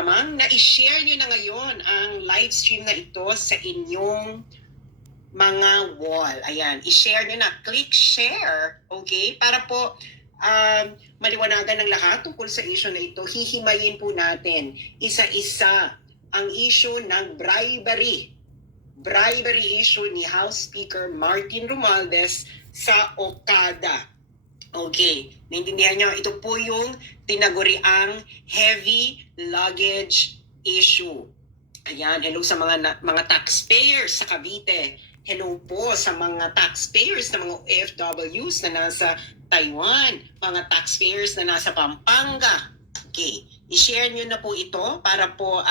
Amang na-share nyo na ngayon ang live stream na ito sa inyong mga wall. Ayan, i-share nyo na. Click share, okay? Para po maliwanagan ng lahat tungkol sa issue na ito. Hihimayin po natin isa-isa ang issue ng bribery. Bribery issue ni House Speaker Martin Romualdez sa Okada. Okay, naintindihan nyo, ito po yung tinaguriang heavy luggage issue. Ayan, hello sa mga taxpayers sa Cavite. Hello po sa mga taxpayers na mga OFWs na nasa Taiwan, mga taxpayers na nasa Pampanga. Okay, i-share nyo na po ito para po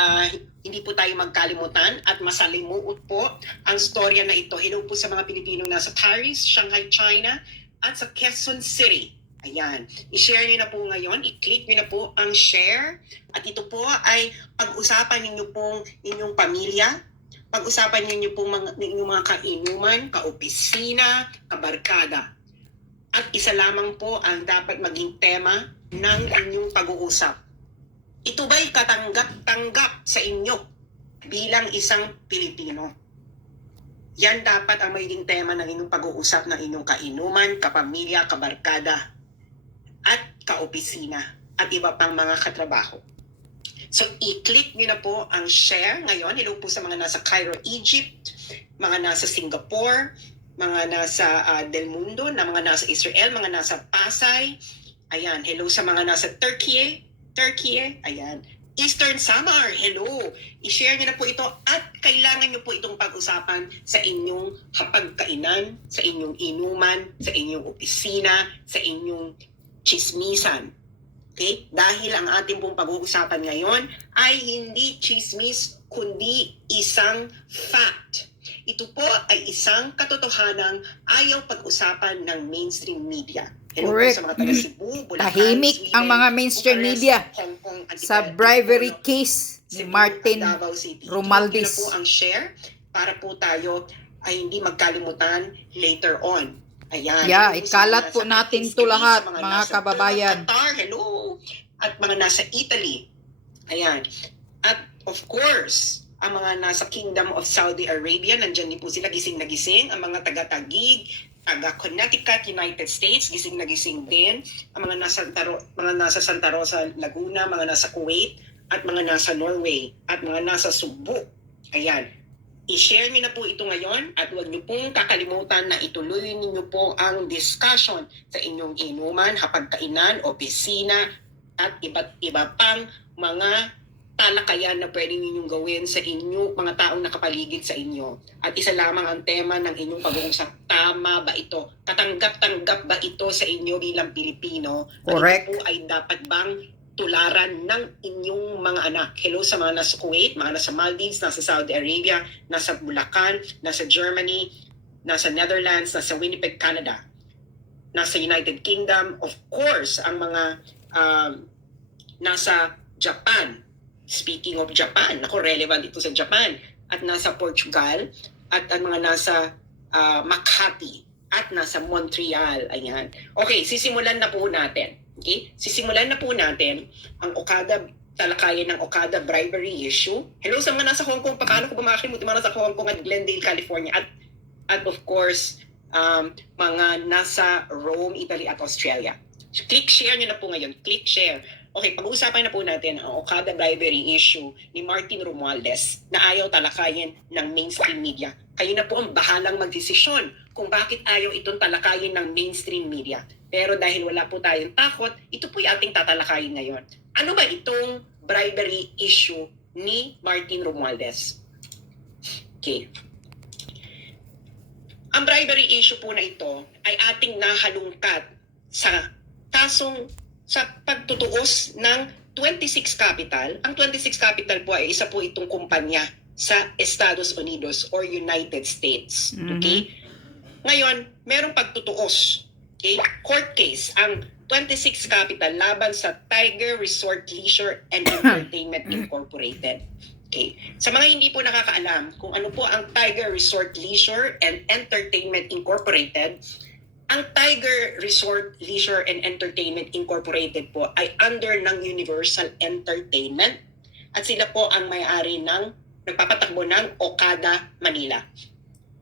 hindi po tayo magkalimutan at masalimuot po ang storya na ito. Hello po sa mga Pilipino nasa Paris, Shanghai, China, at sa Quezon City. Ayan. I-share niyo na po ngayon. I-click niyo na po ang share. At ito po ay pag-usapan ninyo pong inyong pamilya. Pag-usapan ninyo pong inyong mga kainuman, kaopisina, kabarkada. At isa lamang po ang dapat maging tema ng inyong pag-uusap. Ito ba'y katanggap-tanggap sa inyo bilang isang Pilipino? Yan dapat ang magiging tema ng inyong pag-uusap ng inyong kainuman, kapamilya, kabarkada, at kaopisina, at iba pang mga katrabaho. So, i-click nyo na po ang share ngayon. Hello po sa mga nasa Cairo, Egypt, mga nasa Singapore, mga nasa Del Mundo, na mga nasa Israel, mga nasa Pasay. Ayan, hello sa mga nasa Turkey, ayan. Eastern Samar, hello. I-share niyo na po ito at kailangan niyo po itong pag-usapan sa inyong hapagkainan, sa inyong inuman, sa inyong opisina, sa inyong chismisan. Okay? Dahil ang ating pong pag-uusapan ngayon ay hindi chismis kundi isang fact. Ito po ay isang katotohanang ayaw pag-usapan ng mainstream media. Hello correct. Sa mga taga Cebu, Bulacan, Tahimik Sweden, ang mga mainstream Bucharest, media Hong Kong, sa bribery case ni Cebu, Martin Davao City. Romualdez. Click nyo na po ang share para po tayo ay hindi magkalimutan later on. Ayan. Yeah, Hello, ikalat sa po mga natin nasa to Italy, lahat, sa mga nasa kababayan. Qatar, hello. At mga nasa Italy. Ayan. At of course, ang mga nasa Kingdom of Saudi Arabia, nandyan din po sila, gising na gising. Ang mga taga-Taguig, taga-Connecticut, United States, gising na gising din. Ang mga nasa Santa Rosa, Laguna, mga nasa Kuwait, at mga nasa Norway, at mga nasa Cebu. Ayan. I-share niyo na po ito ngayon at huwag niyo pong kakalimutan na ituloy niyo po ang discussion sa inyong inuman, hapagkainan, opisina, at iba't iba pang mga talakayan na pwede ninyong gawin sa inyo, mga taong nakapaligid sa inyo. At isa lamang ang tema ng inyong pag-uusap. Tama ba ito? Katanggap-tanggap ba ito sa inyo bilang Pilipino? Correct. At ito po ay dapat bang tularan ng inyong mga anak? Hello sa mga nasa Kuwait, mga nasa Maldives, nasa Saudi Arabia, nasa Bulacan, nasa Germany, nasa Netherlands, nasa Winnipeg, Canada, nasa United Kingdom, of course, ang mga nasa Japan. Speaking of Japan, ako relevant ito sa Japan, at nasa Portugal, at ang mga nasa Makati, at nasa Montreal. Ayan. Okay, sisimulan na po natin. Okay? Sisimulan na po natin ang talakayan ng Okada bribery issue. Hello sa mga nasa Hong Kong, paano ko ba makakalimutan mga nasa Hong Kong at Glendale, California, at of course, mga nasa Rome, Italy, at Australia. So, click share nyo na po ngayon. Click share. Okay, pag-uusapan na po natin ang Okada bribery issue ni Martin Romualdez na ayaw talakayin ng mainstream media. Kayo na po ang bahalang magdesisyon kung bakit ayaw itong talakayin ng mainstream media. Pero dahil wala po tayong takot, ito po yung ating tatalakayin ngayon. Ano ba itong bribery issue ni Martin Romualdez? Okay. Ang bribery issue po na ito ay ating nahalungkat sa kasong sa pagtutuos ng 26 Capital. Ang 26 Capital po ay isa po itong kumpanya sa Estados Unidos or United States. Okay? Ngayon, merong pagtutuos. Okay? Court case ang 26 Capital laban sa Tiger Resort Leisure and Entertainment Incorporated. Okay. Sa mga hindi po nakakaalam kung ano po ang Tiger Resort Leisure and Entertainment Incorporated, ang Tiger Resort Leisure and Entertainment Incorporated po ay under ng Universal Entertainment at sila po ang may-ari ng nagpapatakbo ng Okada Manila.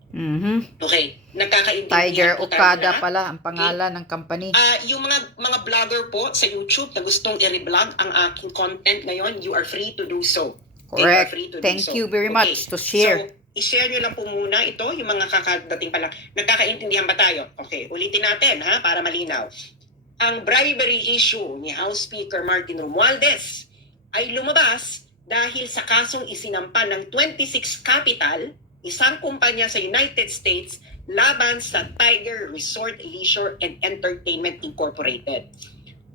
Mhm. Okay, nagkakaintindihan Tiger po tayo Okada na. pala ang pangalan ng company. Yung mga vlogger po sa YouTube na gustong i-reblog ang aking content ngayon, you are free to do so. Okay, you are Correct. free to do Thank so. you very Okay, much to share. So, i-share nyo lang po muna ito, yung mga kakadating pa lang. Nagkakaintindihan ba tayo? Okay, ulitin natin ha, para malinaw. Ang bribery issue ni House Speaker Martin Romualdez ay lumabas dahil sa kasong isinampa ng 26 Capital, isang kumpanya sa United States, laban sa Tiger Resort Leisure and Entertainment Incorporated.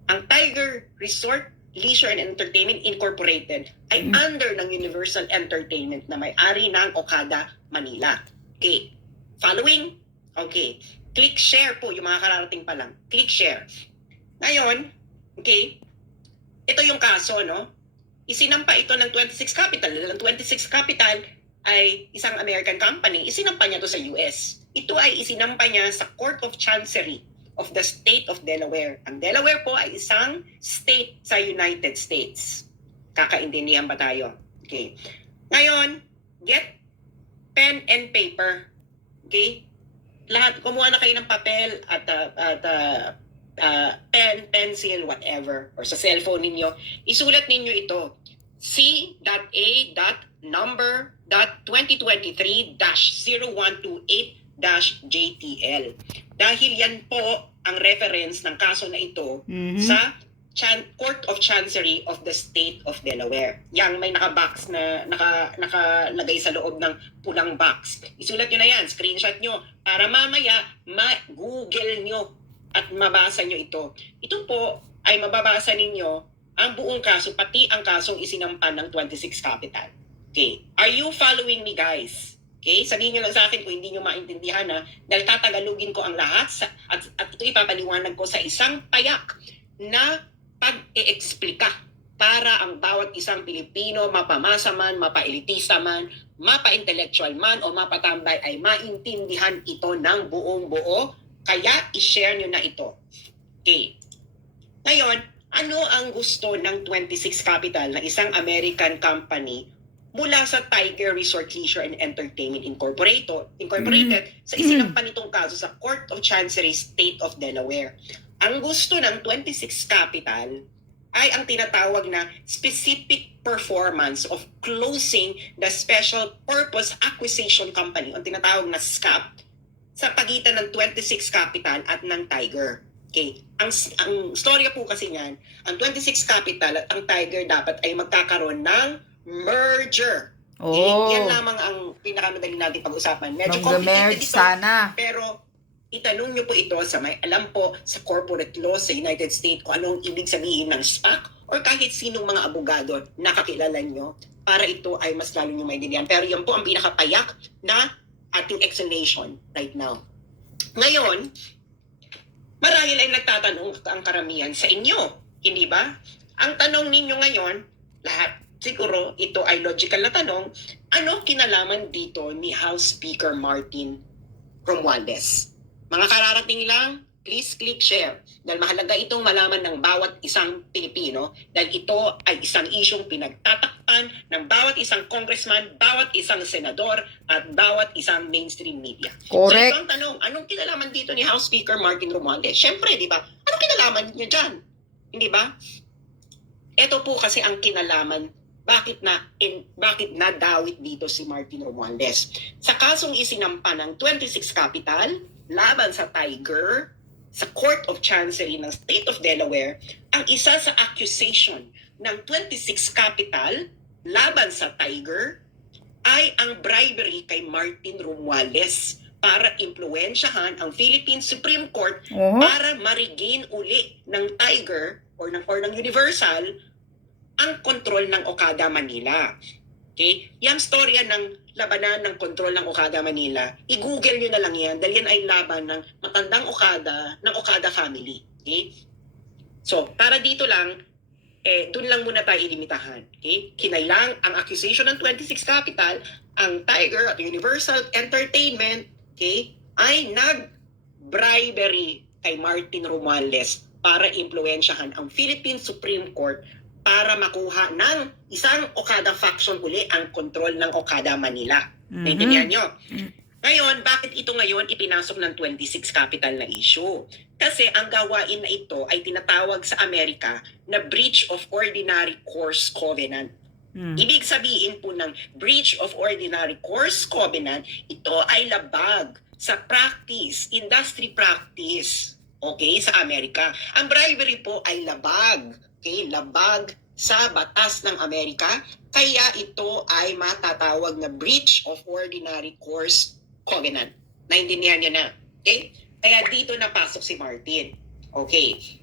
Ang Tiger Resort Leisure and Entertainment Incorporated ay under ng Universal Entertainment na may-ari ng Okada Manila. Okay. Following? Okay. Click share po yung mga kararating pa lang. Click share. Ngayon, okay, ito yung kaso, no? Isinampa ito ng 26 Capital. Ang 26 Capital ay isang American company. Isinampa niya to sa US. Ito ay isinampa niya sa Court of Chancery of the State of Delaware. Ang Delaware po ay isang state sa United States. Kakaintindihan ba tayo? Okay. Ngayon, get pen and paper. Okay? Lahat, kumuha na kayo ng papel at pen, pencil, whatever, or sa cellphone ninyo. Isulat ninyo ito. C.A.number.2023-0128-JTL. Dahil yan po ang reference ng kaso na ito sa Court of Chancery of the State of Delaware. Yang may naka-box na nakalagay sa loob ng pulang box. Isulat nyo na yan, screenshot nyo, para mamaya ma-google nyo at mabasa nyo ito. Ito po ay mababasa ninyo ang buong kaso, pati ang kasong isinampan ng 26 Capital. Okay. Are you following me, guys? Okay? Sabihin nyo lang sa akin kung hindi nyo maintindihan, ha? Dahil tatagalugin ko ang lahat at ito ipapaliwanag ko sa isang payak na pag-e-explika para ang bawat isang Pilipino, mapamasa man, mapa-elitista man, mapa-intellectual man o mapatambay ay maintindihan ito ng buong buo. Kaya i-share nyo na ito. Okay. Ngayon, ano ang gusto ng 26 Capital na isang American company mula sa Tiger Resort Leisure and Entertainment Incorporated sa isinampan nitong kaso sa Court of Chancery State of Delaware? Ang gusto ng 26 Capital ay ang tinatawag na specific performance of closing the Special Purpose Acquisition Company, ang tinatawag na SCAP, sa pagitan ng 26 Capital at ng Tiger. Okay. Ang storya po kasi niyan, ang 26 Capital at ang Tiger dapat ay magkakaroon ng merger. Okay? Yan lamang ang pinakamadali natin pag-usapan. Medyo complicated ito, sana. pero itanong nyo po ito sa may alam po sa corporate law sa United States kung anong ibig sabihin ng SPAC or kahit sinong mga abogado na kakilala nyo para ito ay mas lalo nyo maintindihan. Pero yan po ang pinakapayak na ating explanation right now. Ngayon, marahil ay nagtatanong ang karamihan sa inyo, hindi ba? Ang tanong ninyo ngayon, lahat siguro ito ay logical na tanong, ano kinalaman dito ni House Speaker Martin Romualdez? Mga kararating lang, please click share. Dahil mahalaga itong malaman ng bawat isang Pilipino dahil ito ay isang isyong pinagtatakpan ng bawat isang congressman, bawat isang senador, at bawat isang mainstream media. Correct. So ito ang tanong, anong kinalaman dito ni House Speaker Martin Romualdez? Siyempre, di ba? Anong kinalaman niyo dyan? Hindi ba? Ito po kasi ang kinalaman bakit nadawit dito si Martin Romualdez. Sa kasong isinampa ng 26 Capital laban sa Tiger sa Court of Chancery ng State of Delaware, ang isa sa accusation ng 26 Capital laban sa Tiger ay ang bribery kay Martin Romualdez para impluwensyahan ang Philippine Supreme Court para ma-regain uli ng Tiger or ng Universal ang kontrol ng Okada Manila. Okay? Yung storya ng labanan ng kontrol ng Okada Manila, i-google nyo na lang yan dahil yan ay laban ng matandang Okada, ng Okada family. Okay? So, para dito lang, dun lang muna tayo ilimitahan. Okay? Kinailang ang accusation ng 26 Capital, ang Tiger at Universal Entertainment, okay, ay nag-bribery kay Martin Romualdez para impluwensyahan ang Philippine Supreme Court para makuha ng isang Okada faction uli ang kontrol ng Okada Manila. Naintindihan nyo? Ngayon, bakit ito ngayon ipinasok ng 26 capital na issue? Kasi ang gawain na ito ay tinatawag sa Amerika na breach of ordinary course covenant. Ibig sabihin po ng breach of ordinary course covenant, ito ay labag sa practice, industry practice, okay, sa Amerika. Ang bribery po ay labag, okay, labag sa batas ng Amerika, kaya ito ay matatawag na breach of ordinary course covenant. Naintindihan niyo na, okay? Kaya dito napasok si Martin, okay?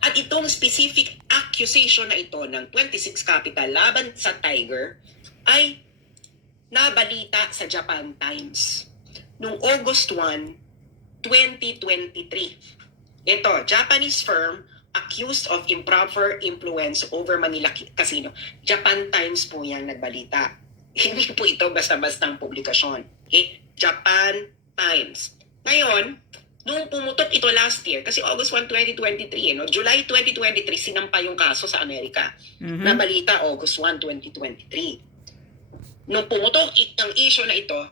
At itong specific accusation na ito ng 26 capital laban sa Tiger ay nabalita sa Japan Times noong August 1, 2023. Ito, Japanese firm accused of improper influence over Manila Casino. Japan Times po yung nagbalita. Hindi po ito basta-bastang publikasyon. Okay? Japan Times. Ngayon, nung pumutok ito last year, kasi August 1, 2023, July 2023, sinampa yung kaso sa Amerika. Nabalita August 1, 2023. Nung pumutok ang issue na ito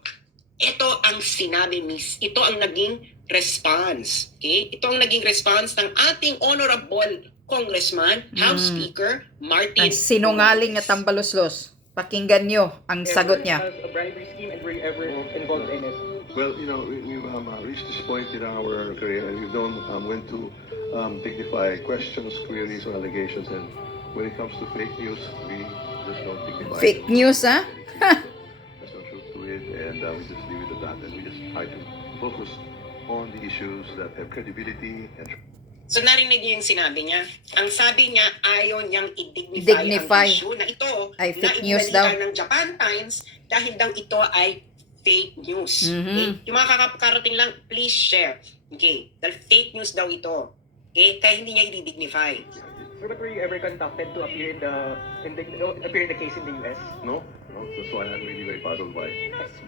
ang sinabi, ito ang naging response. Okay? Ito ang naging response ng ating Honorable Congressman, House Speaker, Martin. Ang sinungaling na tambaluslos. Pakinggan nyo ang sagot niya. Has a bribery scheme and were you ever involved in it? Well, we've reached this point in our career, and we've known when to dignify questions, queries, or allegations. And when it comes to fake news, we just don't dignify. Fake news, ha? There's no truth to it, and we just leave it at that. And we just try to focus on the issues that have credibility and. So narinig niyo yung sinabi niya. Ang sabi niya, ayaw niyang i-dignify ang issue na ito ay fake na news daw. ng Japan Times dahil daw ito ay fake news. Okay? Yung mga kakarating lang, please share. Okay? Dahil fake news daw ito. Okay? Kaya hindi niya i-dignify. Sir, but were you ever contacted to appear in the case in the US? No, that's why I'm really very puzzled why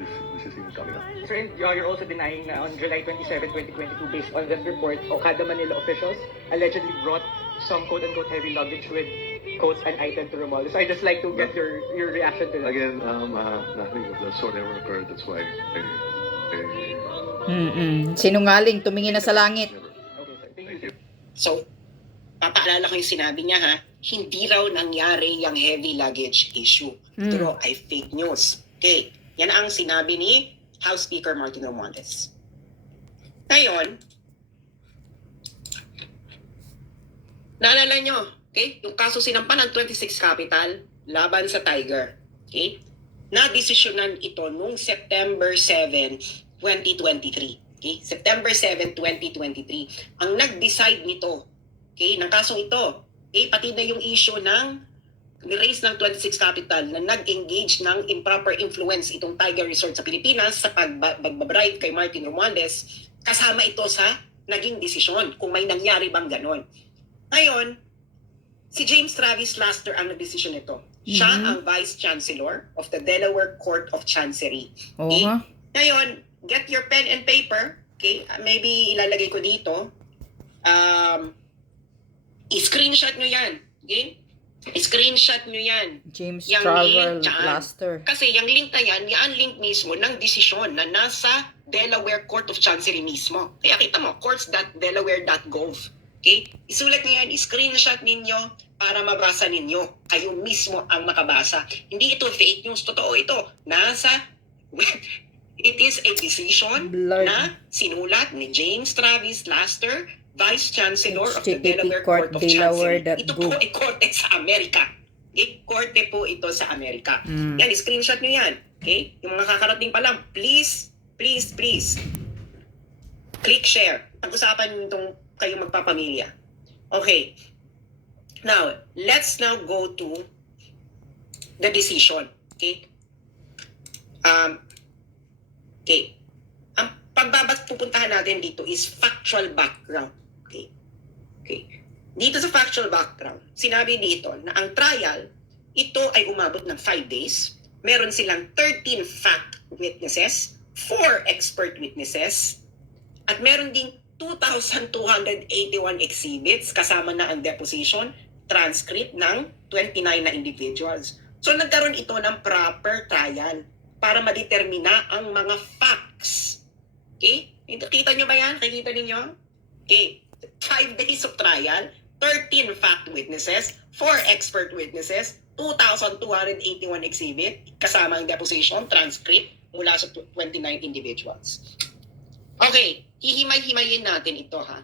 this is even coming up. Sir, and you're also denying na on July 27, 2022, based on that report, Okada Manila officials allegedly brought some quote-unquote heavy luggage with quotes unitem to Romualdez. So I'd just like to get your reaction to that. Again, nothing of that sort ever occurred. That's why Sinungaling, tumingin na sa langit. Okay, sir. Thank you. So, papaalala ko yung sinabi niya ha, hindi raw nangyari yung heavy luggage issue. Ito raw ay fake news. Okay, yan ang sinabi ni House Speaker Martin Romualdez. Ngayon, naalala nyo, okay, yung kaso sinampan ng 26 capital laban sa Tiger. Okay, na-desisyonan ito noong September 7, 2023. Okay, September 7, 2023. Ang nag-decide nito, okay, ng kasong ito, okay, pati na yung issue ng ni-raise ng 26 capital na nag-engage ng improper influence itong Tiger Resort sa Pilipinas sa pagbabribe kay Martin Romualdez, kasama ito sa naging desisyon kung may nangyari bang ganon. Ngayon, si James Travis Laster ang nag-desisyon nito. Siya ang Vice Chancellor of the Delaware Court of Chancery. Okay? Ngayon, get your pen and paper. Okay? Maybe ilalagay ko dito. I-screenshot nyo yan. Okay? I-screenshot nyo yan. James Yang Travel link dyan. Blaster. Kasi yung link na yan, yan link mismo ng desisyon na nasa Delaware Court of Chancery mismo. Kaya kita mo, courts.delaware.gov. Okay? Isulat nyo yan, i-screenshot ninyo para mabasa ninyo. Kayo mismo ang makabasa. Hindi ito fake news, totoo ito. Nasa, it is a decision na sinulat ni James Travis Laster, Vice Chancellor of the Delaware Court of Chancery. Ito po ay korte sa Amerika. Okay? Korte po ito sa Amerika. Yan, screenshot nyo yan. Okay? Yung mga kakarating pa lang, please, please, please, click share. Pag-usapan nyo itong kayong magpapamilya. Okay. Now, let's now go to the decision. Okay? Okay. Ang pupuntahan natin dito is factual background. Okay. Okay. Dito sa factual background, sinabi dito na ang trial, ito ay umabot ng 5 days. Meron silang 13 fact witnesses, 4 expert witnesses, at meron ding 2,281 exhibits kasama na ang deposition, transcript ng 29 na individuals. So nagkaroon ito ng proper trial para madetermina ang mga facts. Okay? Kita nyo ba yan? Nakikita ninyo? Okay. 5 days of trial, 13 fact witnesses, 4 expert witnesses, 2,281 exhibit, kasama ang deposition, transcript, mula sa 29 individuals. Okay, hihimay-himayin natin ito ha.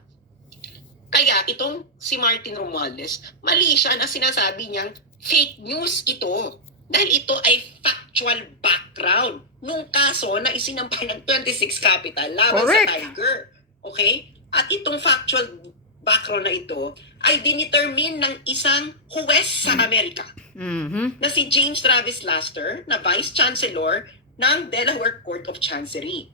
Kaya itong si Martin Romualdez, mali siya na sinasabi niyang fake news ito. Dahil ito ay factual background nung kaso na isinampa ng 26 Capital laban Correct. sa Tiger. Okay? At itong factual background na ito ay dinetermine ng isang huwes sa Amerika Mhm. na si James Travis Laster na Vice Chancellor ng Delaware Court of Chancery.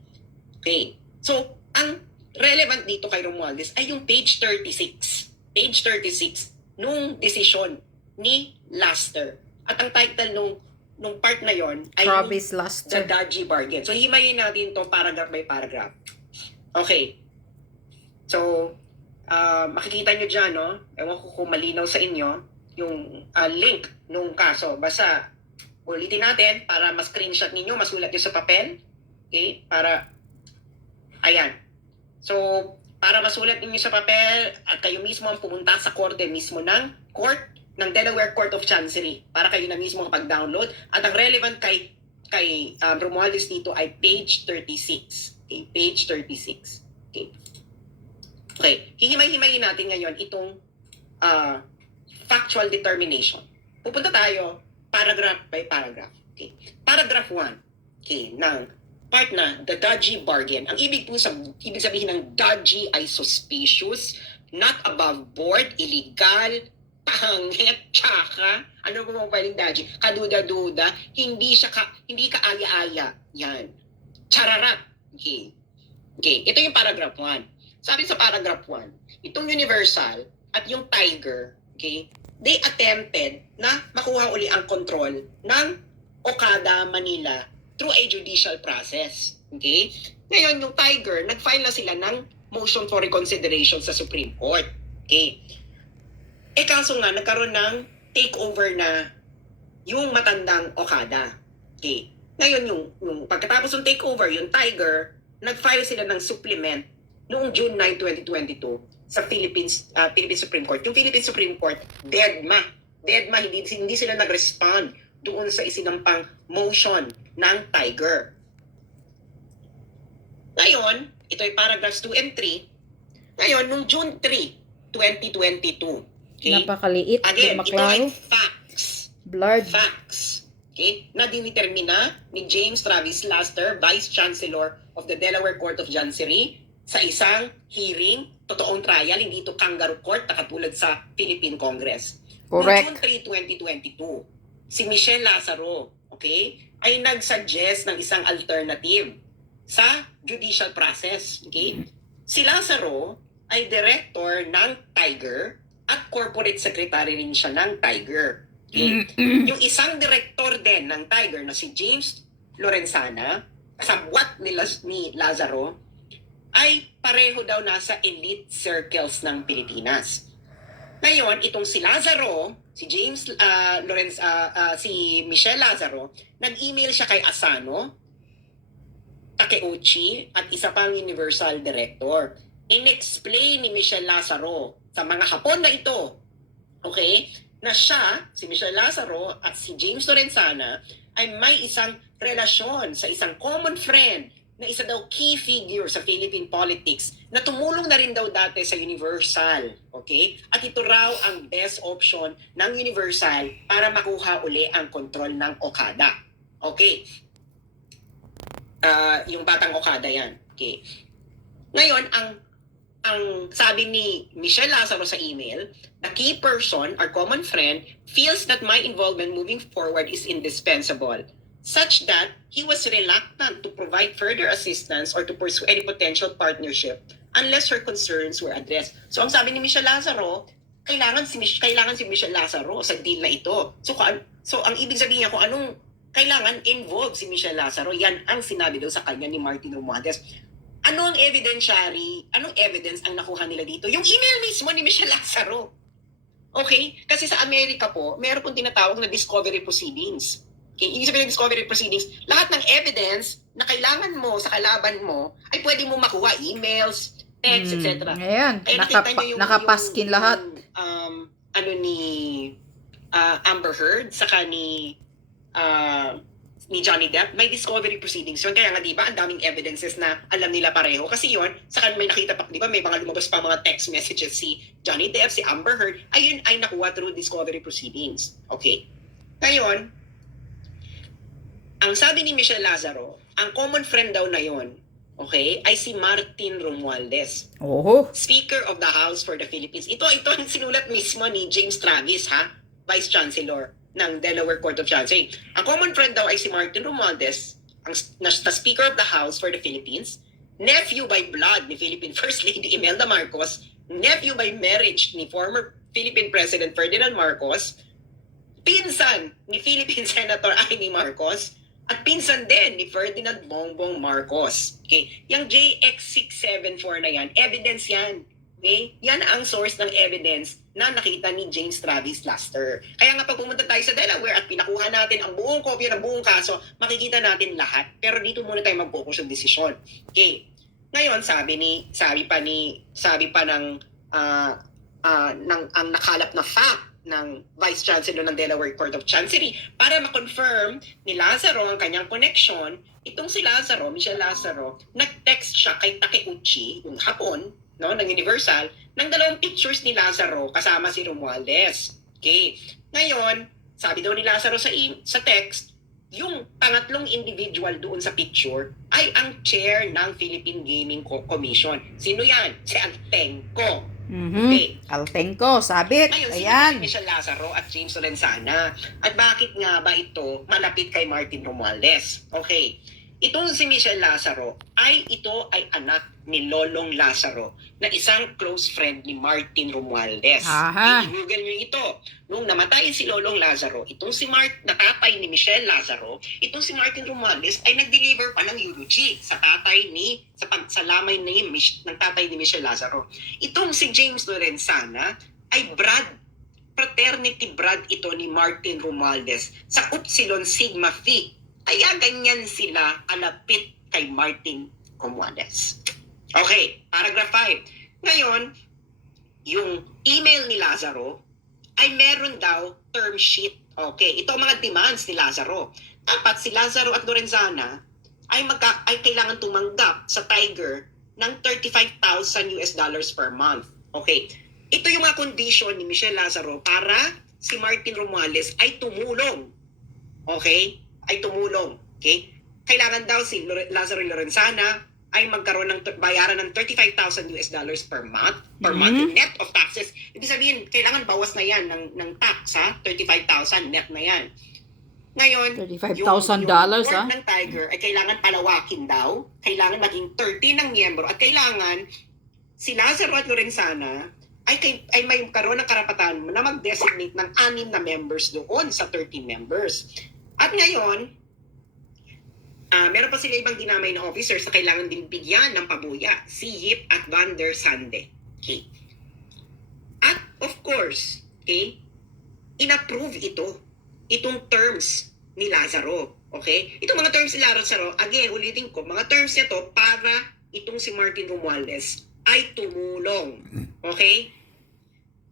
Okay. So, ang relevant dito kay Romualdez ay yung page 36. Page 36 nung desisyon ni Laster. At ang title nung part na yon ay Travis The Laster. Dodgy Bargain. So, himayin natin to paragraph by paragraph. Okay. So, makikita nyo dyan, no? Ewan ko kung malinaw sa inyo yung link nung kaso. Basta, ulitin natin para ma-screenshot ninyo, masulat nyo sa papel. Okay? Para, ayan. So, para masulat ninyo sa papel at kayo mismo ang pumunta sa korte mismo ng Delaware Court of Chancery para kayo na mismo kapag-download. At ang relevant kay Romualdez dito ay page 36. Okay? Page 36. Okay? Okay, hihimay-himayin natin ngayon itong factual determination. Pupunta tayo paragraph by paragraph. Okay. Paragraph 1, okay, ng part na the dodgy bargain. Ang ibig sabihin ng dodgy ay suspicious, not above board, illegal, pangit, tsaka, ano ba mga pwedeng dodgy? Kaduda-duda, hindi kaaya-aya. Yan. Chararat. Okay. Okay, ito yung paragraph 1. Sabi sa paragraph 1, itong Universal at yung Tiger, okay, they attempted na makuha uli ang control ng Okada, Manila through a judicial process. Okay? Ngayon, yung Tiger, nag-file na sila ng motion for reconsideration sa Supreme Court. Okay? Kaso nga, nagkaroon ng takeover na yung matandang Okada. Okay? Ngayon, yung pagkatapos ng takeover, yung Tiger, nag-file sila ng supplement noong June 9, 2022 sa Philippine Supreme Court. Yung Philippine Supreme Court, dead ma, hindi sila nag-respond doon sa isinampang motion ng Tiger. Ngayon, ito ay paragraphs 2 and 3. Ngayon, noong June 3, 2022, okay? Napakaliit, Again, ito ay maklaro, facts. blurred. Facts. Okay? Na dinitermina ni James Travis Laster, Vice Chancellor of the Delaware Court of Chancery, sa isang hearing, totoong trial, hindi ito kangaroo court na katulad sa Philippine Congress. Correct. Noong June 3, 2022, si Michelle Lazaro, okay, ay nag-suggest ng isang alternative sa judicial process. Okay? Si Lazaro ay director ng Tiger at corporate secretary rin siya ng Tiger. Okay? Yung isang director din ng Tiger na si James Lorenzana, kasabwat ni Lazaro, ay pareho daw nasa elite circles ng Pilipinas. Ngayon, itong si Lazaro, si Michelle Lazaro, nag-email siya kay Asano, Takeuchi, at isa pang Universal Director. In-explain ni Michelle Lazaro sa mga Hapon na ito, okay, na siya, si Michelle Lazaro at si James Lorenzana ay may isang relasyon sa isang common friend na isa daw key figure sa Philippine politics na tumulong na rin daw dati sa Universal. Okay? At ito raw ang best option ng Universal para makuha uli ang kontrol ng Okada. Okay? Yung batang Okada yan. Okay? Ngayon, ang sabi ni Michelle Lazaro sa email, the key person, our common friend, feels that my involvement moving forward is indispensable, such that he was reluctant to provide further assistance or to pursue any potential partnership unless her concerns were addressed. So ang sabi ni Michelle Lazaro, kailangan si Michelle Lazaro sa deal na ito. So ang ibig sabihin niya kung anong kailangan involved si Michelle Lazaro, yan ang sinabi daw sa kanya ni Martin Romualdez. Anong evidence ang nakuha nila dito? Yung email mismo ni Michelle Lazaro. Okay? Kasi sa Amerika po, meron pong tinatawag na discovery proceedings. Okay? Ibig sabihin ng discovery proceedings, lahat ng evidence na kailangan mo sa kalaban mo ay pwede mo makuha, emails, text, etc. Ayan, Kaya nakita nyo nakapaskin lahat. ano ni Amber Heard saka ni Johnny Depp, may discovery proceedings yun. Kaya nga, di ba, ang daming evidences na alam nila pareho. Kasi yun, saka may nakita pa, di ba, may mga lumabas pa mga text messages si Johnny Depp, si Amber Heard, ayun ay nakuha through discovery proceedings. Okay. Ngayon, ang sabi ni Michelle Lazaro, ang common friend daw na yun, okay, ay si Martin Romualdez. Oho. Speaker of the House for the Philippines. Ito ang sinulat mismo ni James Travis, Vice Chancellor ng Delaware Court of Chancery. Ang common friend daw ay si Martin Romualdez, ang Speaker of the House for the Philippines, nephew by blood ni Philippine First Lady Imelda Marcos, nephew by marriage ni former Philippine President Ferdinand Marcos, pinsan ni Philippine Senator Amy Marcos, at pinsan din ni Ferdinand Bongbong Marcos. Okay? Yung JX674 na yan, evidence yan. Okay? Yan ang source ng evidence na nakita ni James Travis Laster. Kaya nga pag pumunta tayo sa Delaware at pinakuha natin ang buong kopya ng buong kaso, makikita natin lahat. Pero dito muna tayo mag-focus ng desisyon. Okay. Ngayon, sabi pa ng ang nakalap na fact ng Vice Chancellor ng Delaware Court of Chancery para ma-confirm ni Lazaro ang kanyang connection. Itong si Lazaro, Michelle Lazaro, nag-text siya kay Takeuchi, yung hapon, no, ng Universal, ng dalawang pictures ni Lazaro kasama si Romualdez. Okay. Ngayon, sabi daw ni Lazaro sa text, yung pangatlong individual doon sa picture ay ang chair ng Philippine Gaming Commission. Sino yan? Si Altenco. Okay. Altenco, sabit. Ngayon, Ayan. si Michelle Lazaro at James Lorenzana. At bakit nga ba ito malapit kay Martin Romualdez? Okay. Itong si Michelle Lazaro ito ay anak ni Lolong Lazaro na isang close friend ni Martin Romualdez. Aha. I-google nyo ito. Nung namatay si Lolong Lazaro, itong si natatay ni Michelle Lazaro, itong si Martin Romualdez ay nag-deliver pa ng eulogy sa tatay sa pagsalamay ng tatay ni Michelle Lazaro. Itong si James Lorenzana ay fraternity brad ito ni Martin Romualdez sa Upsilon Sigma Phi. Kaya ganyan sila kalapit kay Martin Romualdez. Okay, paragraph 5. Ngayon, yung email ni Lazaro ay meron daw term sheet. Okay, ito ang mga demands ni Lazaro. Dapat si Lazaro at Lorenzana ay kailangan tumanggap sa Tiger ng $35,000 per month. Okay, ito yung mga condition ni Michelle Lazaro para si Martin Romualdez ay tumulong. Okay? Ay tumulong. Okay? Kailangan daw si Lazaro Lorenzana ay magkaroon ng bayaran ng $35,000 per month, net of taxes. Ibig sabihin, kailangan bawas na yan ng tax, $35,000 net na yan. Ngayon, $35,000 yung board ng Tiger ay kailangan palawakin daw, kailangan maging 30 ng miyembro, at kailangan si Lazaro at Lorenzana ay may karoon ng karapatan na mag-designate ng 6 na members doon sa 13 members. At ngayon, meron pa sila ibang dinamay na officers na kailangan din bigyan ng pabuya, si Yip at Van der Sande. Okay. At of course, okay, inapprove itong terms ni Lazaro. Okay? Itong mga terms ni Lazaro, again, ulitin ko, mga terms nito para itong si Martin Romualdez ay tumulong. Okay?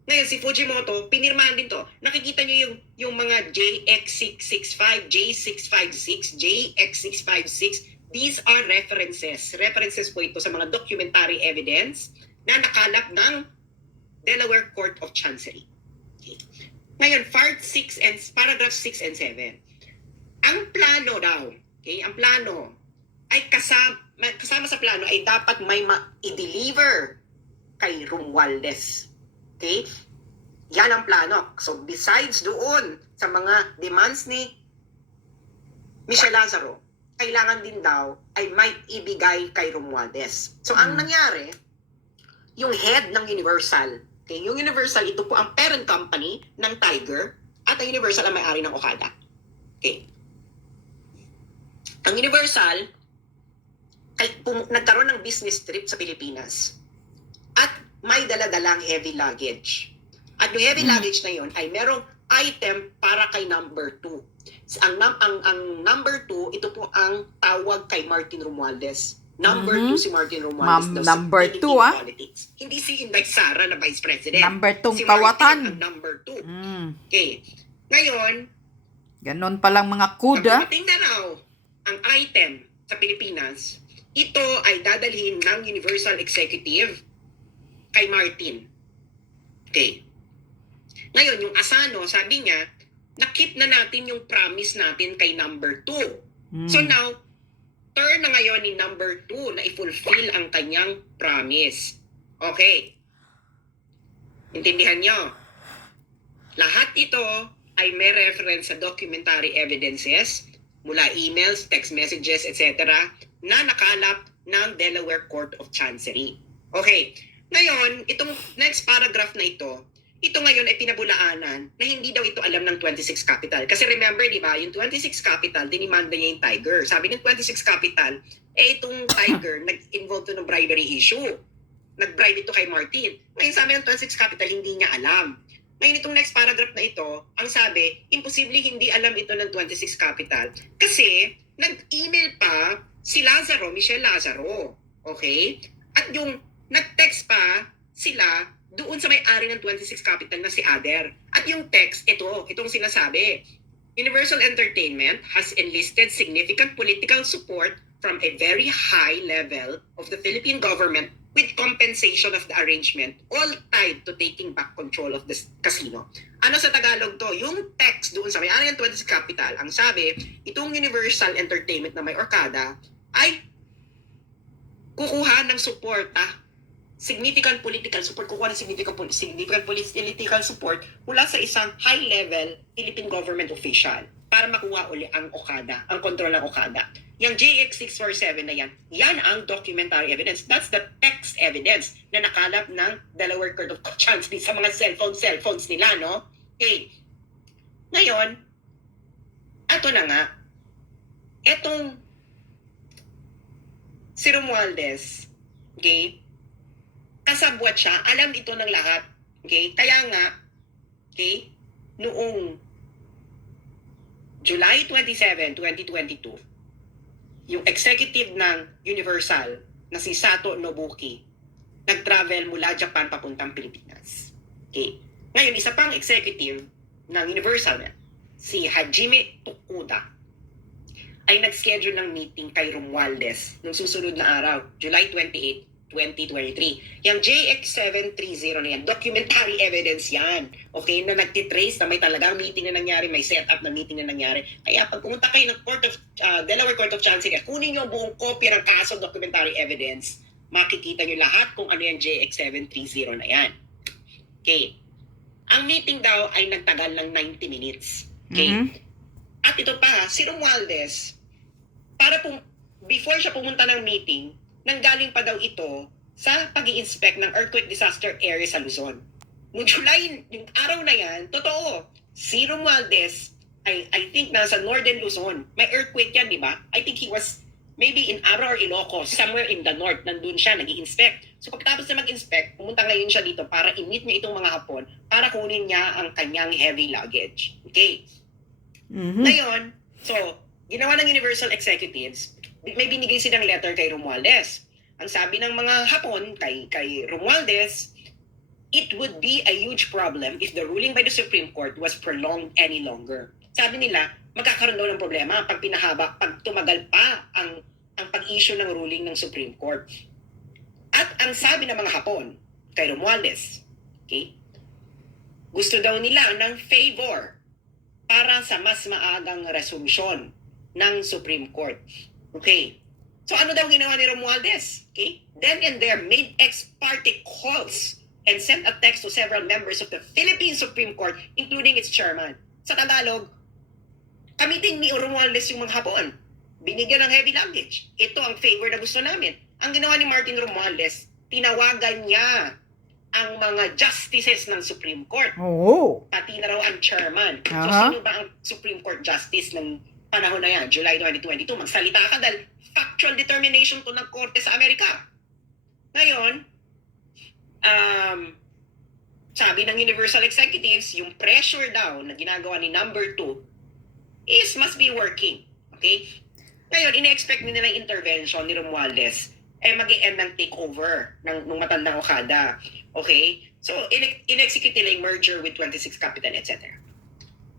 Ngayon, si Fujimoto, pinirmahan din to. Nakikita nyo yung mga JX665, J656, JX656. These are references. References po ito sa mga documentary evidence na nakalap ng Delaware Court of Chancery. Okay. Ngayon, paragraph 6 and 7. Ang plano daw, okay, ang plano ay kasama sa plano ay dapat may i-deliver kay Romualdez. Okay? Yan ang plano. So, besides doon sa mga demands ni Michelle Lazaro, kailangan din daw ay may ibigay kay Romualdez. So, ang nangyari, yung head ng Universal, okay, yung Universal, ito po ang parent company ng Tiger at ang Universal ang may-ari ng Okada. Okay. Ang Universal, nagkaroon ng business trip sa Pilipinas at may daladalang heavy luggage. At yung heavy luggage na yon ay merong item para kay number 2. Ang number 2, ito po ang tawag kay Martin Romualdez. Number 2 si Martin Romualdez. Ma'am, daw number sa 2, Philippine politics. Hindi si Inday Sara na Vice President. Number 2 si tawatan. Martin ang number 2. Mm. Okay. Ngayon, Ganon palang mga kuda. pagdating na raw ang item sa Pilipinas, ito ay dadalhin ng Universal Executive kay Martin. Okay. Ngayon, yung Asano, sabi niya, na-keep na natin yung promise natin kay number 2. So now, turn na ngayon ni number 2 na i-fulfill ang kanyang promise. Okay. Intindihan nyo? Lahat ito ay may reference sa documentary evidences mula emails, text messages, etc. na nakalap ng Delaware Court of Chancery. Okay. Ngayon, itong next paragraph na ito ngayon ay pinabulaanan na hindi daw ito alam ng 26 Capital. Kasi remember, di ba, yung 26 Capital, dinimanda niya yung Tiger. Sabi ng 26 Capital, itong Tiger, nag-involve to ng bribery issue. Nag-bribe ito kay Martin. Ngayon sabi ng 26 Capital, hindi niya alam. Ngayon itong next paragraph na ito, ang sabi, imposible hindi alam ito ng 26 Capital. Kasi, nag-email pa si Lazaro, Michelle Lazaro. Okay? At yung nag-text pa sila doon sa may-ari ng 26 Capital na si Ader. At yung text, itong sinasabi. Universal Entertainment has enlisted significant political support from a very high level of the Philippine government with compensation of the arrangement, all tied to taking back control of the casino. Ano sa Tagalog to? Yung text doon sa may-ari ng 26 Capital, ang sabi, itong Universal Entertainment na may Orcada ay kukuha ng suporta, significant political support, kukuha ng significant political support mula sa isang high-level Philippine government official para makuha uli ang Okada, ang kontrol ng Okada. Yung JX647 na yan ang documentary evidence. That's the text evidence na nakalap ng Delaware Court of Chancery sa mga cellphones nila, no? Okay. Ngayon, ato na nga, etong si Romualdez, okay, kasabwat siya, alam ito ng lahat. Okay? Kaya nga, okay, noong July 27, 2022, yung executive ng Universal na si Sato Nobuki, nag-travel mula Japan papuntang Pilipinas. Okay? Ngayon, isa pang executive ng Universal, si Hajime Tokuda, ay nag-schedule ng meeting kay Romualdez noong susunod na araw, July 28, 2023. Yung JX730 na yan, documentary evidence yan. Okay, na nagtitrace na may talagang meeting na nangyari, may setup na meeting na nangyari. Kaya pag pumunta kayo ng Delaware Court of Chancery, kunin nyo buong kopya ng kaso documentary evidence, makikita nyo lahat kung ano yung JX730 na yan. Okay. Ang meeting daw ay nagtagal ng 90 minutes. Okay. At ito pa, si Romualdez, before siya pumunta ng meeting, nanggaling pa daw ito sa pag-i-inspect ng earthquake disaster area sa Luzon. Noong July, yung araw na yan, totoo, si Romualdez ay I think nasa northern Luzon. May earthquake yan, di ba? I think he was maybe in Ara or Ilocos, somewhere in the north, nandun siya, nag-i-inspect. So pagkatapos na mag-inspect, pumunta ngayon siya dito para i-meet niya itong mga Hapon para kunin niya ang kanyang heavy luggage. Okay. Ngayon, so, ginawa ng Universal Executives, may binigay silang letter kay Romualdez. Ang sabi ng mga Hapon kay Romualdez, it would be a huge problem if the ruling by the Supreme Court was prolonged any longer. Sabi nila, magkakaroon daw ng problema pag pinahaba, pag tumagal pa ang pag-issue ng ruling ng Supreme Court. At ang sabi ng mga Hapon kay Romualdez, okay, gusto daw nila ng favor para sa mas maagang resolusyon ng Supreme Court. Okay. So ano daw ginawa ni Romualdez? Okay. Then and there made ex parte calls and sent a text to several members of the Philippine Supreme Court, including its chairman. Sa Tagalog, kamitin ni Romualdez yung mga Hapon. Binigyan ng heavy luggage. Ito ang favor na gusto namin. Ang ginawa ni Martin Romualdez, tinawagan niya ang mga justices ng Supreme Court. Oh. Pati na raw ang chairman. So sino ba ang Supreme Court Justice ng panahon na yan, July 2022, magsalita ka dahil factual determination to ng korte sa Amerika. Ngayon, sabi ng Universal Executives, yung pressure daw na ginagawa ni number 2 is must be working. Okay? Ngayon, ine-expect nila yung intervention ni Romualdez mag-i-end ng takeover ng matandang Okada. Okay? So, in-execute nila yung merger with 26 Capital, etc.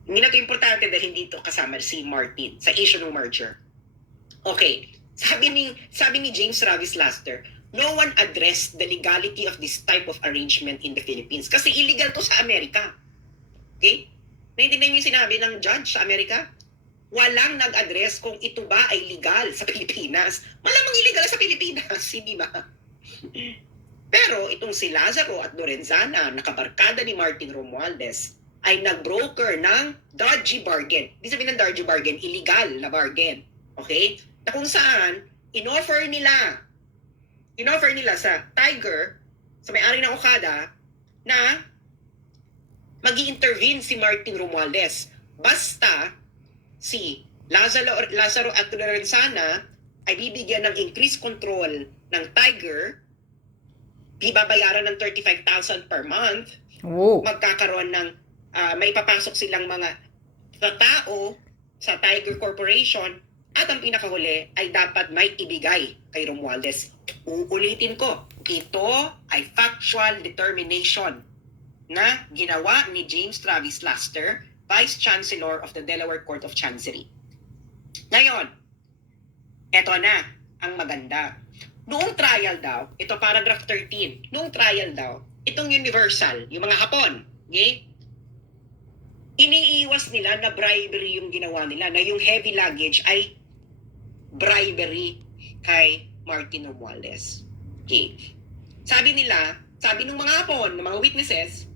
Hindi na ito importante dahil hindi ito kasama si Martin sa issue ng merger. Okay. Sabi ni James Travis Laster, no one addressed the legality of this type of arrangement in the Philippines. Kasi illegal to sa Amerika. Okay? Naintindihan niyo yung sinabi ng judge sa Amerika? Walang nag-address kung ito ba ay legal sa Pilipinas. Malamang illegal sa Pilipinas, hindi ba? Pero itong si Lazaro at Lorenzana, nakabarkada ni Martin Romualdez, ay nag-broker ng dodgy bargain. Ibig sabihin ng dodgy bargain, illegal na bargain. Okay? Na kung saan, in-offer nila sa Tiger, sa may-ari ng Okada, na mag-i-intervene si Martin Romualdez. Basta si Lazaro at Lorenzana ay bibigyan ng increased control ng Tiger, bibabayaran ng 35,000 per month, Oh. magkakaroon ng may papasok silang mga tao sa Tiger Corporation, at ang pinakahuli ay dapat may ibigay kay Romualdez. Uulitin ko, ito ay factual determination na ginawa ni James Travis Laster, Vice Chancellor of the Delaware Court of Chancery. Ngayon, eto na ang maganda. Noong trial daw, ito paragraph 13, noong trial daw, itong Universal, yung mga Hapon, okay? Iniiwas nila na bribery yung ginawa nila, na yung heavy luggage ay bribery kay Martin Romualdez. Okay. Sabi ng mga Hapon, ng mga witnesses,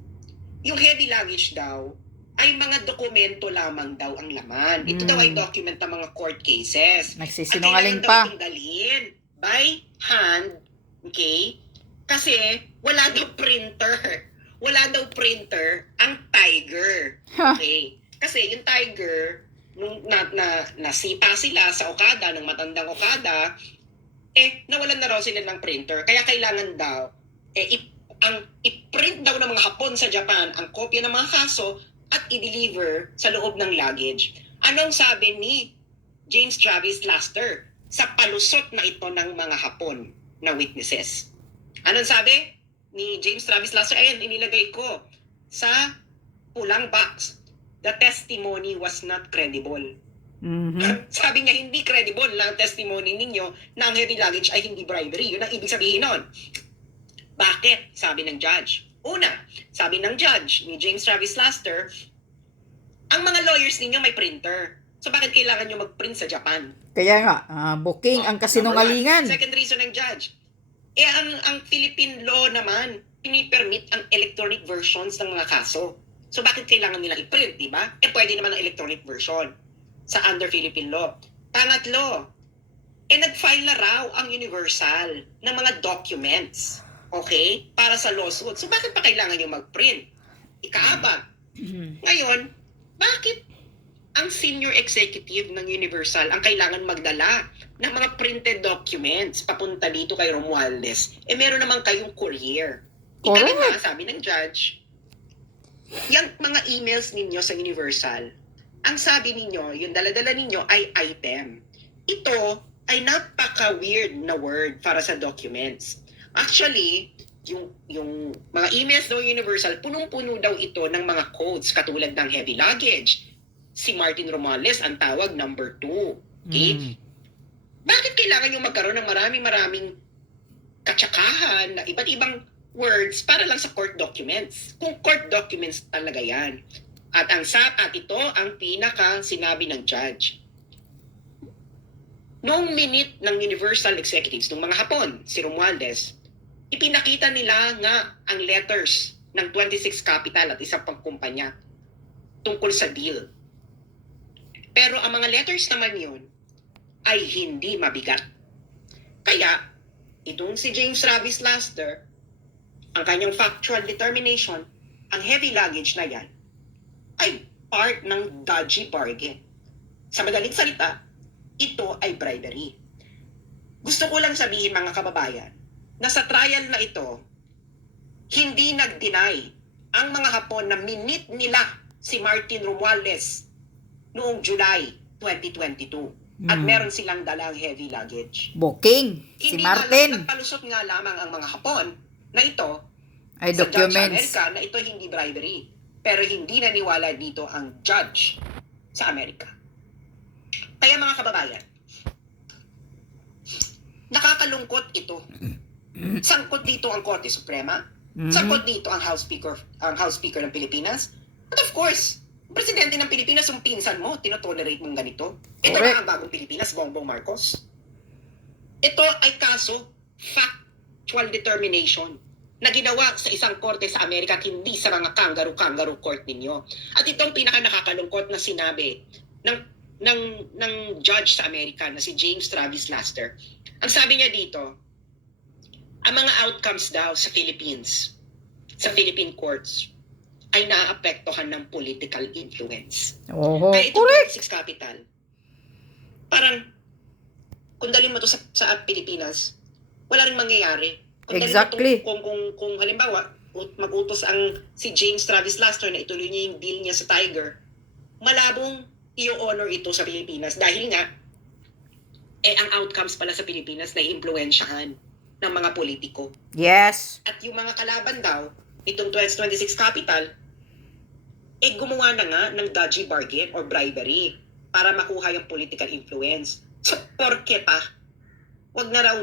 yung heavy luggage daw ay mga dokumento lamang daw ang laman. Ito daw ay document ng mga court cases. Nagsisinungaling At kailangan pa. daw itong dalhin by hand, okay? Kasi wala daw printer. Wala daw printer ang Tiger. Okay? Kasi yung Tiger, nung nasipa sila sa Okada, ng matandang Okada, nawalan na raw sila ng printer. Kaya kailangan daw, i-print daw ng mga Hapon sa Japan ang kopya ng mga kaso at i-deliver sa loob ng luggage. Anong sabi ni James Travis Laster sa palusot na ito ng mga Hapon na witnesses? Anong sabi ni James Travis Laster? Ayan, inilagay ko sa pulang box. The testimony was not credible. Mhm. Sabi niya, hindi credible lang testimony ninyo na ang heavy luggage ay hindi bribery. Yun ang ibig sabihin nun. Bakit? Sabi ng judge. Una, sabi ng judge ni James Travis Laster, ang mga lawyers ninyo may printer. So bakit kailangan nyo mag-print sa Japan? Kaya nga, booking ang kasinungalingan. Second reason ng judge, ang Philippine law naman, pinipermit ang electronic versions ng mga kaso. So bakit kailangan nila i-print, di ba? Pwede naman ang electronic version sa under Philippine law. Pangatlo, nag-file na raw ang Universal ng mga documents, okay, para sa lawsuit. So bakit pa kailangan yung mag-print? Ika-apat. Ngayon, bakit ang senior executive ng Universal ang kailangan magdala ng mga printed documents papunta dito kay Romualdez? Meron naman kayong courier. Ikalima, sabi ng judge, yung mga emails ninyo sa Universal, ang sabi ninyo, yung daladala ninyo ay item. Ito ay napaka-weird na word para sa documents. Actually, yung mga emails ng Universal, punong-puno daw ito ng mga codes katulad ng heavy luggage. Si Martin Romualdez ang tawag number 2. Okay? Bakit kailangan yung magkaroon ng maraming katsakahan na iba't ibang words para lang sa court documents? Kung court documents talaga yan. At ito ang pinaka sinabi ng judge. Noong minute ng Universal Executives, ng mga Hapon, si Romualdez, ipinakita nila nga ang letters ng 26 Capital at isang pang kumpanya tungkol sa deal. Pero ang mga letters naman yun ay hindi mabigat. Kaya, itong si James Travis Laster, ang kanyang factual determination, ang heavy luggage na yan, ay part ng dodgy bargain. Sa madaling salita, ito ay bribery. Gusto ko lang sabihin mga kababayan, na sa trial na ito, hindi nag-deny ang mga Hapon na minit nila si Martin Romualdez noong July 2022. At meron silang dalang heavy luggage. Booking. Si Hindi Martin. nagpalusot nga lamang ang mga Hapon na ito Ay, sa judge sa documents. Amerika na ito hindi bribery. Pero hindi naniwala dito ang judge sa Amerika. Kaya mga kababayan, nakakalungkot ito. Sangkot dito ang Korte Suprema. Sangkot dito ang House Speaker ng Pilipinas. At of course, Presidente ng Pilipinas, yung pinsan mo, tinotolerate mong ganito. Ito Correct. na ang bagong Pilipinas, Bongbong Marcos. Ito ay kaso, factual determination na ginawa sa isang korte sa Amerika at hindi sa mga kangaroo court ninyo. At itong pinaka nakakalungkot na sinabi ng judge sa Amerika na si James Travis Laster. Ang sabi niya dito, ang mga outcomes daw sa Philippines, sa Philippine courts, ay naaapektuhan ng political influence. Oho, Kaya ito correct. 26 capital, parang kung dalhin mo to sa Pilipinas, wala rin mangyayari. Kung dalhin mo Exactly. to, kung halimbawa, mag-utos si James Travis Laster na ituloy niya yung deal niya sa Tiger, malabong i-honor ito sa Pilipinas dahil nga, ang outcomes pala sa Pilipinas na i-impluensyahan ng mga politiko. Yes. At yung mga kalaban daw, itong 2026 capital, gumawa na nga ng dodgy bargain or bribery para makuha yung political influence. So, porke pa, wag na raw,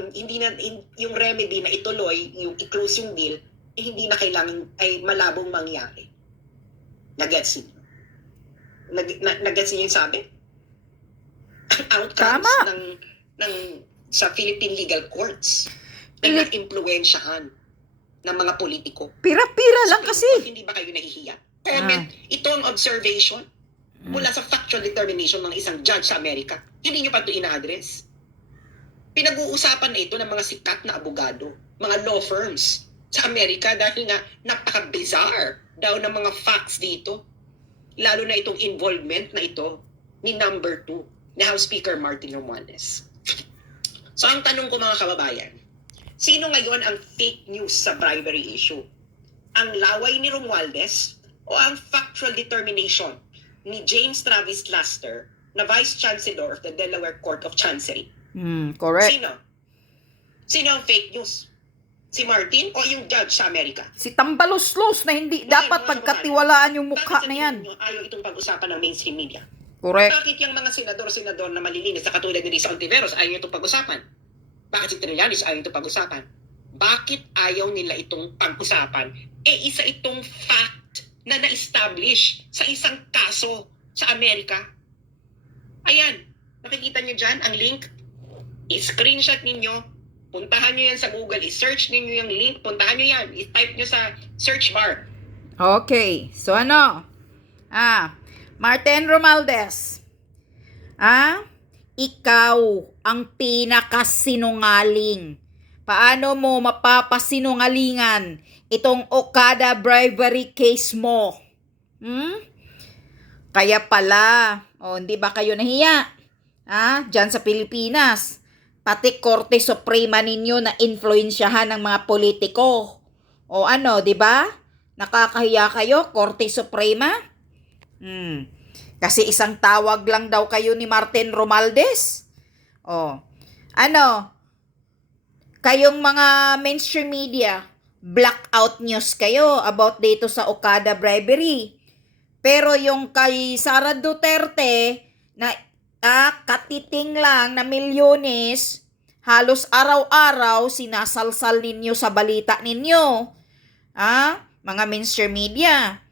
yung remedy na ituloy, yung i-close yung deal, hindi na kailangan, ay malabong mangyari. Nag-gets niyo? Nag-gets niyo yung sabi? Ang outcomes Tama. sa Philippine legal courts na na-impluensyahan ng mga politiko. Pira-pira lang kasi. Hindi ba kayo nahihiya? Comment, ito ang observation mula sa factual determination ng isang judge sa Amerika. Hindi nyo pa ito ina-address. Pinag-uusapan na ito ng mga sikat na abogado, mga law firms sa Amerika dahil nga napaka-bizarre daw ng mga facts dito. Lalo na itong involvement na ito ni number 2 na House Speaker Martin Romualdez. So ang tanong ko mga kababayan, sino ngayon ang fake news sa bribery issue? Ang laway ni Romualdez o ang factual determination ni James Travis Laster na Vice Chancellor of the Delaware Court of Chancery? Correct. Sino ang fake news? Si Martin o yung judge sa Amerika? Si Tambaluslos na hindi dapat pagkatiwalaan yung mukha Bakit na sa yan. tingin nyo ayaw itong pag-usapan ng mainstream media? Correct. Bakit yung mga senador na malilinis sa katulad ni Risa Ontiveros ayaw itong pag-usapan? Bakit si Trillanes ayaw itong pag-usapan? Bakit ayaw nila itong pag-usapan? Isa itong fact na na-establish sa isang kaso sa Amerika. Ayan, nakikita nyo dyan ang link. I-screenshot ninyo, puntahan nyo yan sa Google, i-search ninyo yung link, puntahan nyo yan, i-type nyo sa search bar. Okay. So ano? Martin Romualdez. Ikaw ang pinakasinungaling. Paano mo mapapasinungalingan itong Okada bribery case mo? Kaya pala, hindi ba kayo nahiya? Diyan sa Pilipinas. Pati Korte Suprema ninyo na influensyahan ng mga politiko. O ano, di ba? Nakakahiya kayo, Korte Suprema? Kasi isang tawag lang daw kayo ni Martin Romualdez. Kayong mga mainstream media, blackout news kayo about dito sa Okada bribery. Pero yung kay Sara Duterte na katiting lang na milyones, halos araw-araw sinasalsal ninyo sa balita ninyo. Mga mainstream media.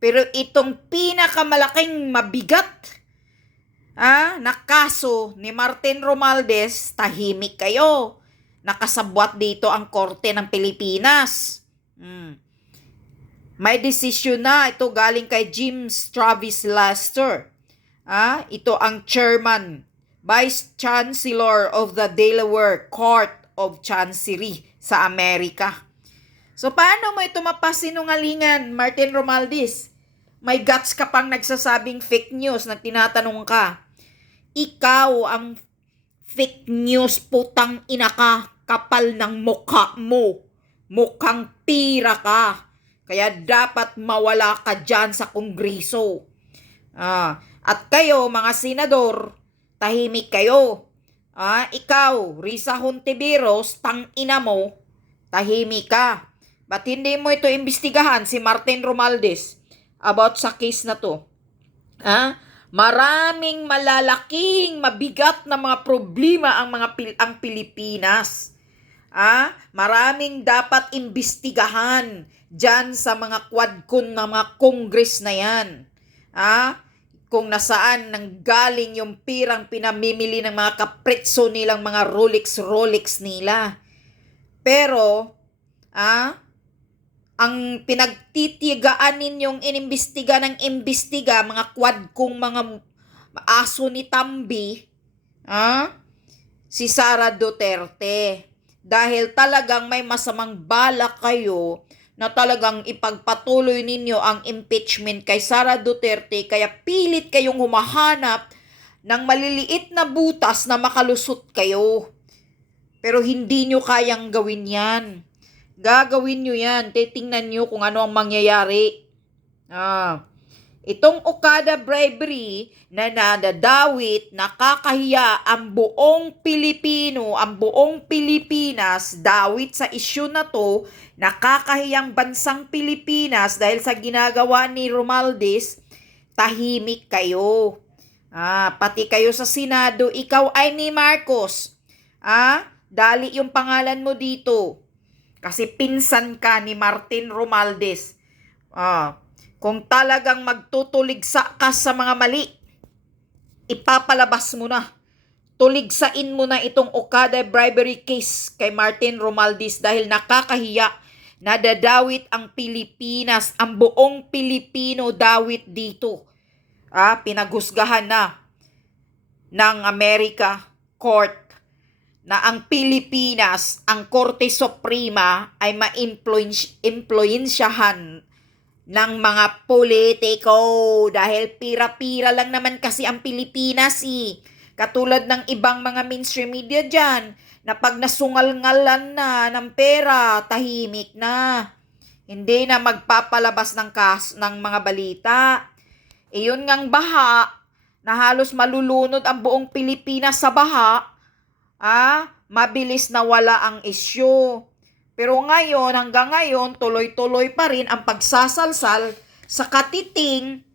Pero itong pinakamalaking mabigat na kaso ni Martin Romualdez, tahimik kayo. Nakasabwat dito ang Korte ng Pilipinas. May desisyon na. Ito galing kay James Travis Laster. Ito ang chairman, Vice Chancellor of the Delaware Court of Chancery sa Amerika. So, paano mo ito mapasinungalingan, Martin Romualdez? May guts ka pang nagsasabing fake news na tinatanong ka. Ikaw ang fake news, putang ina ka, kapal ng mukha mo. Mukhang pira ka. Kaya dapat mawala ka dyan sa Kongreso. At kayo, mga senador, tahimik kayo. Ikaw, Risa Hontiveros, tangina mo, tahimik ka. Ba't hindi mo ito imbestigahan si Martin Romualdez about sa case na to? Maraming malalaking, mabigat na mga problema ang Pilipinas. Maraming dapat imbestigahan dyan sa mga quadcon na mga Congress na yan. Kung nasaan nanggaling yung pirang pinamimili ng mga kapretso nilang mga Rolex nila. Pero, ang pinagtitigaan ninyong inimbestiga ng imbestiga, mga quadcong mga aso ni Tambi, si Sara Duterte. Dahil talagang may masamang balak kayo na talagang ipagpatuloy ninyo ang impeachment kay Sara Duterte, kaya pilit kayong humahanap ng maliliit na butas na makalusot kayo. Pero hindi nyo kayang gawin yan. Gagawin nyo yan. Titingnan nyo kung ano ang mangyayari. Itong Okada bribery na nadadawit, nakakahiya ang buong Pilipino, ang buong Pilipinas, dawit sa isyu na to, nakakahiyang bansang Pilipinas dahil sa ginagawa ni Romualdez, tahimik kayo. Pati kayo sa Senado, ikaw ay ni Marcos. Dali yung pangalan mo dito. Kasi pinsan ka ni Martin Romualdez. Kung talagang magtutuligsa ka sa mga mali, ipapalabas mo na. Tuligsain mo na itong Okada bribery case kay Martin Romualdez dahil nakakahiya. Nadadawit ang Pilipinas, ang buong Pilipino dawit dito. Pinaghusgahan na ng America Court na ang Pilipinas, ang Korte Suprema ay ma-influensyahan ng mga politiko dahil pira-pira lang naman kasi ang Pilipinas Katulad ng ibang mga mainstream media dyan na pag nasungal-ngalan na ng pera, tahimik na. Hindi na magpapalabas ng mga balita. Yun ngang baha na halos malulunod ang buong Pilipinas sa baha, mabilis na wala ang isyu. Pero ngayon, hanggang ngayon, tuloy-tuloy pa rin ang pagsasalsal sa katiting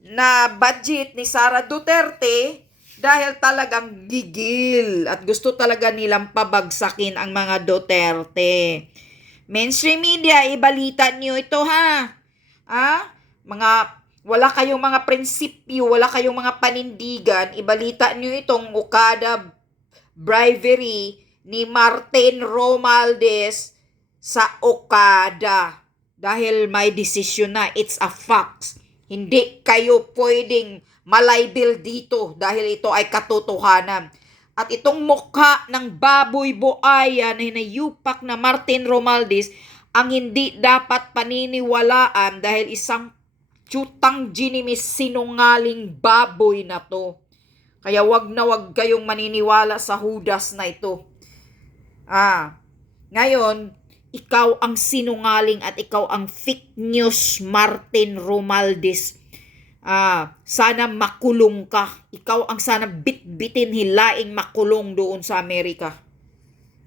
na budget ni Sara Duterte dahil talagang gigil at gusto talaga nilang pabagsakin ang mga Duterte. Mainstream media, ibalita niyo ito wala kayong mga prinsipyo, wala kayong mga panindigan, ibalita niyo itong Okada bribery ni Martin Romualdez sa Okada. Dahil may desisyon na, it's a fact. Hindi kayo pwedeng malibel dito dahil ito ay katotohanan. At itong mukha ng baboy buaya na hinayupak na Martin Romualdez ang hindi dapat paniniwalaan dahil isang tsutang ginimis sinungaling baboy na to. Kaya wag na wag kayong maniniwala sa hudas na ito. Ngayon, ikaw ang sinungaling at ikaw ang fake news, Martin Romualdez. Sana makulong ka. Ikaw ang sana bitbitin, hilaing makulong doon sa Amerika.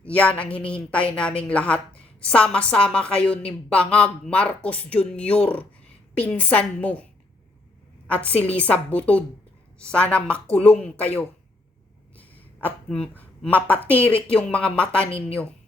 Yan ang hinihintay naming lahat. Sama-sama kayo ni Bangag Marcos Jr., pinsan mo. At si Lisa Butod. Sana makulong kayo. At mapatirik yung mga mata ninyo.